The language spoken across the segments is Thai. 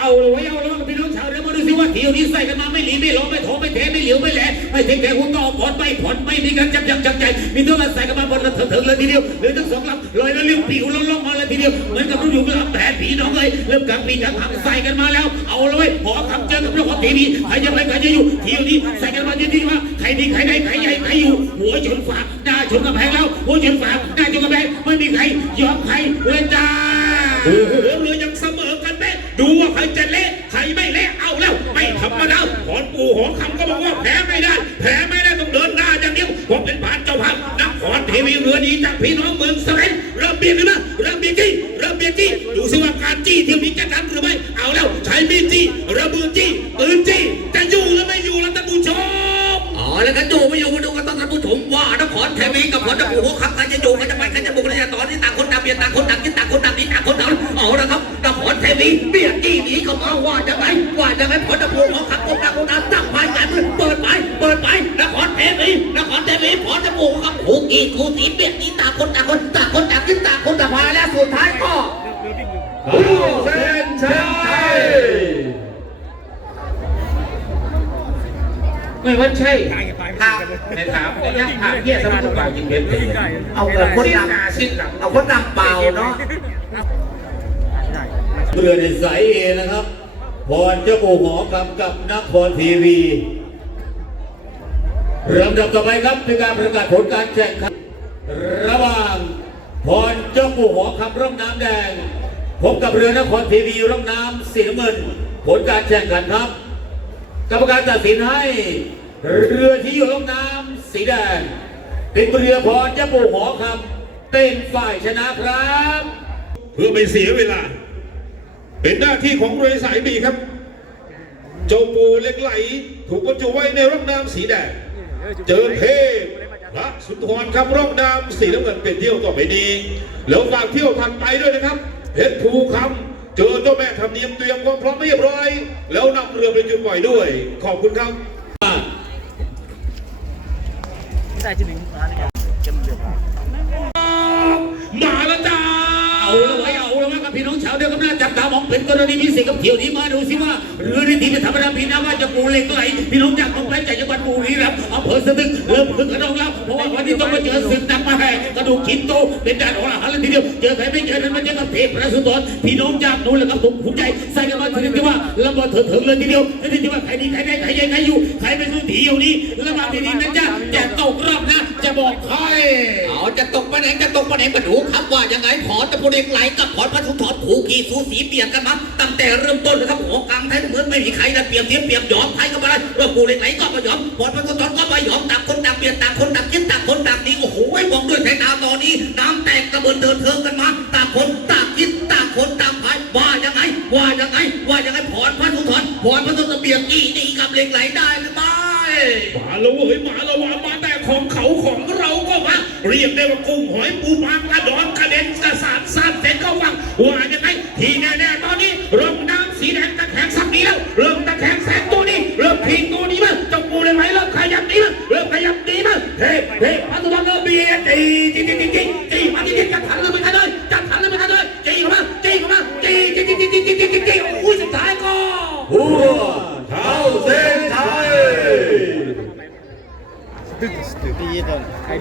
เอาเลยไว้เอาเลยพี่น้องชาวเรือมาดูสิว่าเที่ยวนี้ใส่กันมาไม่หลีไม่หลงไม่โถไม่เทไม่เหลียวไม่แหลไม่เทแก่หุ่นต่อผ่อนไม่ผ่อนไม่มีการจับจับจับใจ มีตัวมาใส่กันมาบนระเถิดเลยทีเดียวหรือทั้งสองลำลอยแล้วเลี้ยวปิวแล้วล่องมาเลยทีเดียวเหมือนกับรู้อยู่กับลำแผนผีน้องเลยเริ่มกลางปีกลางทางใส่กันมาแล้ว เอาเลยหอคำเจอกับเรื่องของทีวีใครจะไปใครจะอยู่เที่ยวนี้ใส่กันมาที่นี่ว่าใครดีใครได้ใครใหญ่ใครอยู่หัวชนฝาหน้าชนกระแพงแล้วหัวชนฝาหน้าชนกระแพงไม่มีใครยอมใครเลยจ้า พี่น้องเมืองสระเริ่มเบียดเลยนะเริ่มเบียดจี้เริ่มเบียดจี้ดูสิว่าการจี้เที่ยวนี้จะทันหรือไม่เอาแล้วใช้มีดจี้ระเบิดจี้ปืนจี้จะอยู่หรือไม่อยู่ล่ะท่านผู้ชมอ๋อแล้วกันอยู่ไม่อยู่มาดูกันต้องท่านผู้ชมว่านครเทวีกับผลตะปูหัวขับใครจะอยู่ใครจะไปใครจะบุกใครจะต่อที่ต่างคนต่างเบียดต่างคนต่างกินต่างคนต่างนีต่างคนต่างเอาละครับนครเทวีเบียดจี้หนีเข้ามาว่าจะไงว่าจะไงผลตะปูหัวขับ วีผลตะปูหับหูกีกูสีเบียดนีต่างคนต่างคนต่างคนต่างกินต่างคนต่างพาและสุดท้ายก็ผู้เส้นชัยไม่ว่าใช่ถามในถามในยักษ์ถามเฮียสมาธิบาลยิงเห็นเลยเอาคนนต่างหนาสิ้นเอาคนต่างเปล่าเนาะเรือในสายเอนะครับพรเจ้าปู่หมอกำกับนครทีวี ลำดับต่อไปครับเป็นการประกาศผลการแข่งขันระหว่างพรเจ้าปู่หอคำร่องน้ำแดง พบกับเรือนครทีวีร่องน้ำสีน้ำเงิน ผลการแข่งขันครับ กรรมการตัดสินให้เรือที่อยู่ร่องน้ำสีแดง เป็นเรือพรเจ้าปู่หอคำเป็นฝ่ายชนะครับ เพื่อไม่เสียเวลา เป็นหน้าที่ของเรือสายบีครับ เจ้าปูเล็กไหล ถูกบรรจุไว้ในร่องน้ำสีแดง เจอเทพพระสุนทรครับร่องดำสีน้ำเงินเป็นเที่ยวต่อไปนี้แล้วฝากเที่ยวทันไปด้วยนะครับเพชรภูคำเจอเจ้าแม่ทำเนียมเตรียมความพร้อมเรียบร้อย แล้วนำเรือไปจุดปล่อยด้วย ขอบคุณครับมา น้องชาวเดียวกันนะจับตามองเป็นกรณีพิเศษกับเที่ยวนี้มาดูสิว่าเรือในที่เป็นธรรมดาพี่นาว่าจะปูเหล็กไหลพี่น้องจากของไปจากจังหวัดบุรีรัมย์อำเภอสตึกเริ่มคึกกระนองแล้วเพราะว่าวันนี้ต้องมาเจอศึกหนักมาแห่กระดูกขินโตเป็นด่านของอาหารเลยทีเดียวเจอใครไม่เจอนั้นมาเจอกับเทพพระสุนทรพี่น้องจากนู้นแหละครับผมภูมิใจใส่กันมาทีนี้ที่ว่าลำบากเถิดเถิงเลยทีเดียวแล้วที่ว่าใครดีใครได้ใครยังใครอยู่ใครไม่สู้เที่ยวนี้ลำบากทีนี้นะจ๊ะจะตกรอบนะจะบอกใครเอา จะตกไปไหนจะตกไปไหนมาดูครับว่ายังไงผอตะปูเด็กไหลกับผอนพระสุนทรผูกขี่สูสีเปลี่ยนกันมาตั้งแต่เริ่มต้นนะครับหัวกลางไทยเหมือนไม่มีใครนะเปรียบเทียบเปรียบยอมใครก็ม่ได้เรื่องปูเด็กไหลก็ม่ยอมผอนพระสุนทรก็ม่ยอมต่างคนต่างเปลี่ยนต่างคนต่างคิดต่างคนต่างนี้โอ้โหมองด้วยสายตาตอนนี้น้ำแตกกระเบิดเดินเทิงกันมาต่างคนต่างคิดต่างคนต่างพายว่ายังไงว่ายังไงว่ายังไงผอนพระสุนทรผอนพระสุนทรเปรียบกี่หนีกับเหล็กไหลได้หรือไม่มาแล้วเว้ยมาแล้วว่ามาแต่ของเขาของ เรียกได้ว่ากุ้งหอยปูปลากระดอนกระเด็นกระสานซานเสร็จก็ฟังว่า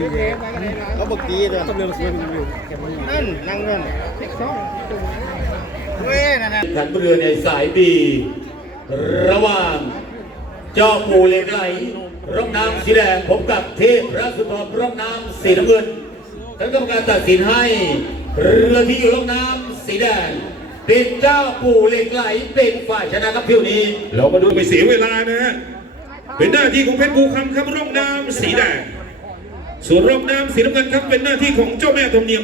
อนใครดีเขาบอกตีตอนนั่นนั่งนั่นเว้ยนั่นน่ะขันเรือในสายบีระหว่างเจ้าปู่เหล็กไหลร่องน้ำสีแดงผมกับเทพพระสุธรร่องน้ำสีน้ำเงินท่านกรรมการตัดสินให้ เรือที่อยู่ร่องน้ำสีแดงเป็นเจ้าปู่เหล็กไหลเป็นฝ่ายชนะครับเที่ยวนี้ เรามาดูไม่เสียเวลานะฮะเป็นหน้าที่ของเพชรภูคำครับร่องน้ำสีแดง ส่วนรองน้ำสีน้ำเงินครับเป็นหน้าที่ของเจ้าแม่ธรรมเนียม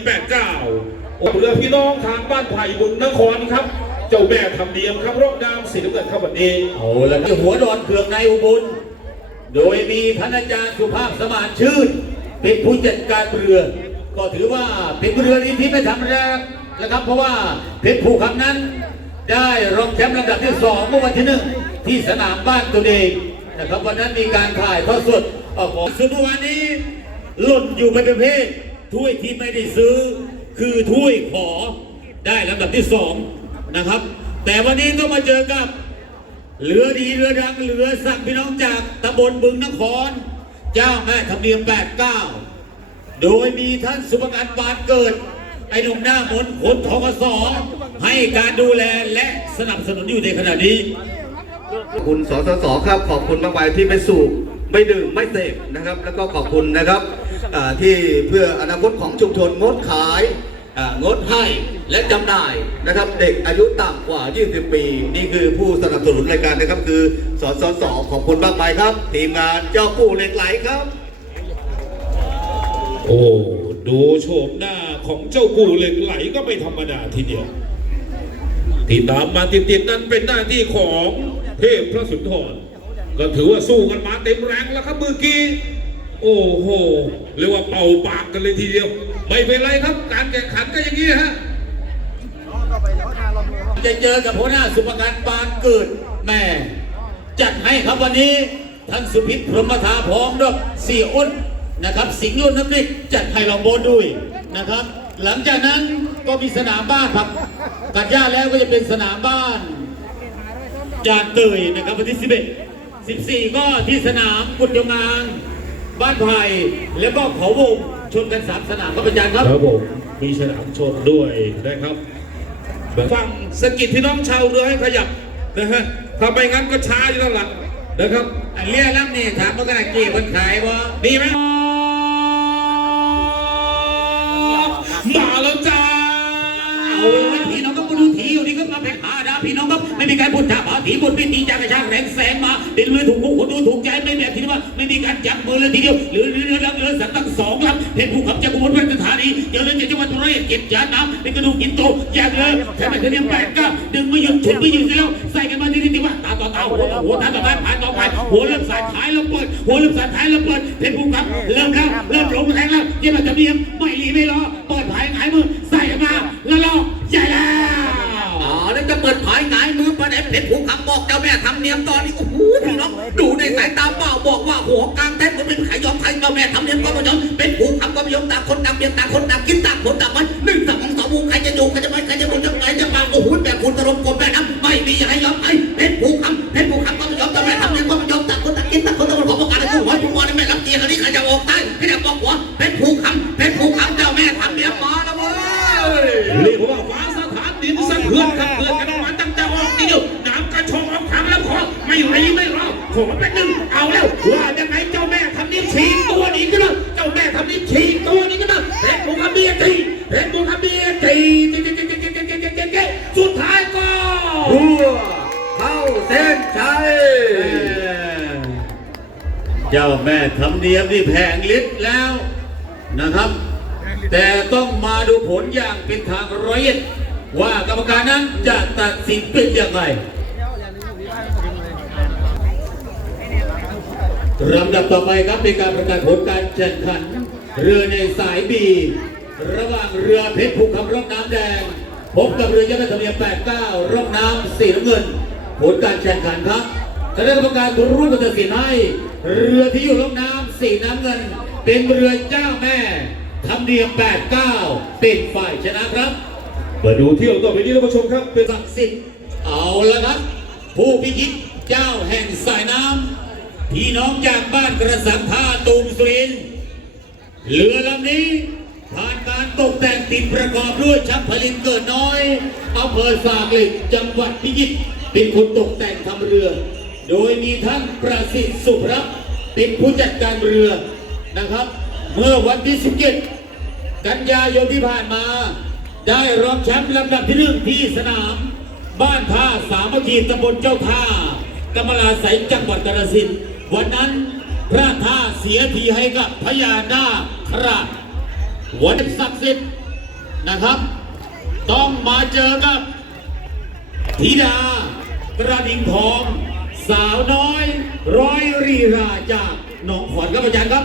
89โอ้เรือพี่น้องทางบ้านไผ่บุญนครครับ เจ้าแม่ธรรมเนียมครับรองน้ำสีน้ำเงินครับวันนี้เอาละครับหัวดอนเคืองในอุบล โดยมีท่านอาจารย์สุภาพสมานชื่น เป็นผู้จัดการเรือ ก็ถือว่าเป็นเรือที่ไม่ธรรมดานะครับ เพราะว่าเพชรภูคำนั้น ได้รองแชมป์ลำดับที่สองเมื่อวันที่หนึ่งที่สนามบ้านตัวเองนะครับวันนั้นมีการถ่ายทอดสดออกของสุดวันนี้ หล่นอยู่เป็นประเภทถ้วยที่ไม่ได้ซื้อ คือถ้วยขอได้ลำดับที่สองนะครับ แต่วันนี้ก็มาเจอกับเรือดีเรือดังเรือสั่งพี่น้องจากตำบลบึงนคร เจ้าแม่ทำเนียม89 โดยมีท่านสุภการบานเกิด ไอ้หนุ่มหน้ามนต์คนทกสให้การดูแลและสนับสนุนอยู่ในขณะนี้ คุณสสสครับขอบคุณมากมายที่ไม่สูบ ไม่ดื่มไม่เสพนะครับ แล้วก็ขอบคุณนะครับที่เพื่ออนาคตของชุมชนงดขายงดให้และจำหน่ายนะครับ เด็กอายุต่ำกว่า 20 ปี นี่คือผู้สนับสนุนรายการนะครับ คือสอสสขอบคุณมากมายครับ ทีมงานเจ้าปู่เหล็กไหลครับ โอ้ดูโฉมหน้าของเจ้าปู่เหล็กไหลก็ไม่ธรรมดาทีเดียว ที่ตามมาติดๆนั้นเป็นหน้าที่ของเทพพระสุนทร ก็ถือว่าสู้กันมาเต็มแรงแล้วครับเมื่อกี้ โอ้โหเรียกว่าเป่าปากกันเลยทีเดียว ไม่เป็นไรครับ การแข่งขันก็อย่างนี้ฮะจะเจอกับหัวหน้าสุภการปานเกิดแม่จัดให้ครับวันนี้ท่านสุพิษพรหมทาพร้อมด้วยสี่อ้นนะครับ สิงห์ยนน้ำริกจัดให้ลองโบนด้วยนะครับ หลังจากนั้นก็มีสนามบ้านครับกัดย่าแล้วก็จะเป็นสนามบ้านจานเตยนะครับวันที่11 14 ก็ที่สนามกุฎยงงาง บ้านไผ่แล้วก็เขาวงชนกันสามสนามครับอาจารย์ครับ ครับผมมีสนามชนด้วยนะครับฟังสะกิดพี่น้องชาวเรือให้ขยับนะฮะถ้าไม่งั้นก็ช้าอยู่แล้วล่ะนะครับอันเรียล่ำนี่ถามว่าขนาดกี่คนขายวะดีไหมมาแล้วจ้า ที่อยู่นี่ก็มาแพ้ขาดาพี่น้องก็ไม่มีการพูดจาผาถีบนพิธีจากกระชากแรงแสงมาเป็นเรือถูกผู้คนดูถูกใจไม่แบบที่ว่าไม่มีการจับมือเลยทีเดียวหรือเรือเรือเรือสัตว์ตั้งสองลำเพชรภูเขาจากอุบลราชธานีเจอเรือจากจังหวัดร้อยเอ็ดเก็บจานน้ำเป็นกระดูกกินโตอย่างเลยใช้ไปเทียมแปดก็ดึงไม่หยุดฉุดไม่หยุดแล้วใส่กันมาที่นี่ว่าตาต่อตาหัวต่อหัวตาต่อตาผ่านต่อไปหัวเริ่มสายท้ายแล้วเปิดหัวเริ่มสายท้ายแล้วเปิดเพชรภูเขาเริ่มแล้วเริ่มลงแรงแล้วที่มันจะเบียมไม่รีไม่รอ แม่ทำเนียมตอนนี้โอ้โหพี่น้องดูในสายตาเปล่าบอกว่าหัวกลางแท้ก็เป็นขายยอมใครเจ้าแม่ทำเนียมก็ไม่ยอมเป็นภูคำก็ไม่ยอมต่างคนต่างเบียดต่างคนต่างกินต่างคนต่างมั ผมเป็นหนึ่งเอาแล้วว่ายังไงเจ้าแม่ทำนิ้ฉีกตัวนี้ก็เลยเจ้าแม่ทำนิ้ฉีกตัวนี้ก็เลยเพชรบุญคำเบียตีเพชรบุญคำเบียตีสุดท้ายก็รัวเข้าเส้นชัยเจ้าแม่ทำเนียมที่แผงลิ์แล้วนะครับ แต่ต้องมาดูผลอย่างเป็นทางร้อยเอว่ากรรมการนั้นจะตัดสินเป็นอย่างไร ลำดับต่อไปครับเป็นการประกาศผลการแข่งขัน เรือในสายบีระหว่างเรือเพชรภูคำร่องน้ำแดง พบกับเรือยะกระทะเบียน89 ร่องน้ำสีน้ำเงิน ผลการแข่งขันครับคณะกรรมการทุร่วมกันตัดสินให้เรือที่อยู่ร่องน้ำสีน้ำเงิน เป็นเรือเจ้าแม่ทำเนียม89 เป็นฝ่ายชนะครับมาดูเที่ยวต่อไปนี้ท่านผู้ชมครับเป็นศักดิ์สิทธิ์เอาละครับ ผู้พิชิตเจ้าแห่งสายน้ำ พี่น้องจากบ้านกระสังท่าตูมสุรินเรือลำนี้ผ่านการตกแต่งติดประกอบด้วยชักผลิตเกิดน้อยอำเภอสากเหล็กจังหวัดพิจิตรเป็นคนตกแต่งทำเรือ โดยมีท่านประสิทธิ์สุภรับเป็นผู้จัดการเรือนะครับ เมื่อวันที่ 17 กันยายนที่ผ่านมา ได้รองแชมป์ลำดับที่หนึ่งที่สนาม บ้านท่าสามัคคีตำบลเจ้าท่ากำมลาใสยจังหวัดกาฬสินธุ์ วันนั้นพระท่าเสียทีให้กับพญานาคราชวันศักดิ์สิทธิ์นะครับ ต้องมาเจอกับธิดากระดิ่งทอง สาวน้อย ร้อยรีราจากหนองขอนครับอาจารย์ครับ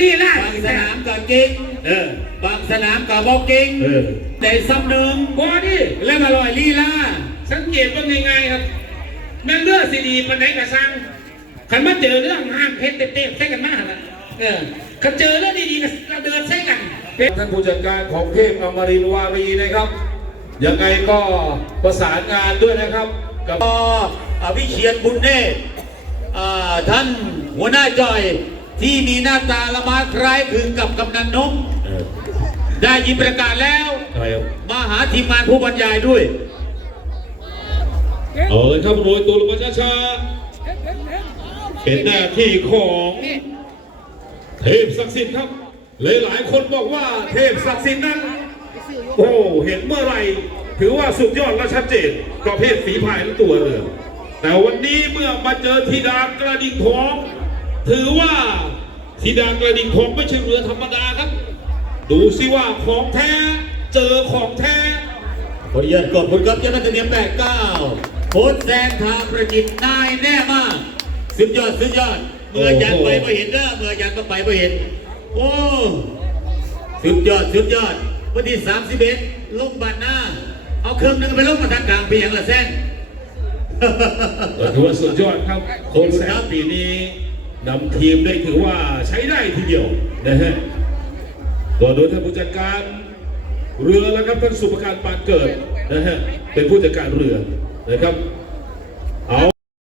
ลีลาบางสนามกับเก่งเออบางสนามกับบอกเก่งเออแต่ซ้ำหนึ่งบอดี้และมาลอยลีลาสังเกตว่าง่ายๆครับแม่งเลือดซีดีปันไหนกระซัง ขันมาเจอเรื่องห้ามเพชรเต้ๆใส่กันมากนะเออขันเจอเรื่องดีๆก็เราเดินใส่กันท่านผู้จัดการของเทพอมรินทร์วารีนะครับ ยังไงก็ประสานงานด้วยนะครับกับก็อ่าวิเชียนบุญเนตรอ่าท่านหัวหน้าจอยที่มีหน้าตาละไมาคล้ายคลึงกับกำนันนกเออได้ยินประกาศแล้วใช่ครับมาหาทีมงานผู้บรรยายด้วย เอาเลยครับโรยตัวลงมาช้าๆ เป็นหน้าที่ของเทพศักดิ์สิทธิ์ครับหลายๆคนบอกว่าเทพศักดิ์สิทธิ์นั้น โอ้เห็นเมื่อไหร่ถือว่าสุดยอดและชัดเจนประเภทฝีพายและตัวเรือแต่วันนี้เมื่อมาเจอธิดากระดิ่งทอง ถือว่าธิดากระดิ่งทองไม่ใช่เรือธรรมดาครับ ดูสิว่าของแท้เจอของแท้ขออนุญาตขอบคุณครับเจ้าหน้าที่เนียมแปดเก้าโค้ชแซงทางประจิตนายแน่มาก สุดยอดสุดยอดเมื่อยันไปไม่เห็นเด้อเมื่อยันก็ไปไม่เห็น โอ้สุดยอดสุดยอดวันที่สามสิบเอ็ดลงบัตรหน้า เอาเครื่องนึงไปลงมาทางกลางเพียงละแซงก็ถือว่าสุดยอดครับโค้ชแซมปีนี้นำทีมได้ถือว่าใช้ได้ทีเดียวนะฮะก็โดยท่านผู้จัดการเรือแล้วครับท่านสุภการปานเกิดนะฮะเป็นผู้จัดการเรือนะครับ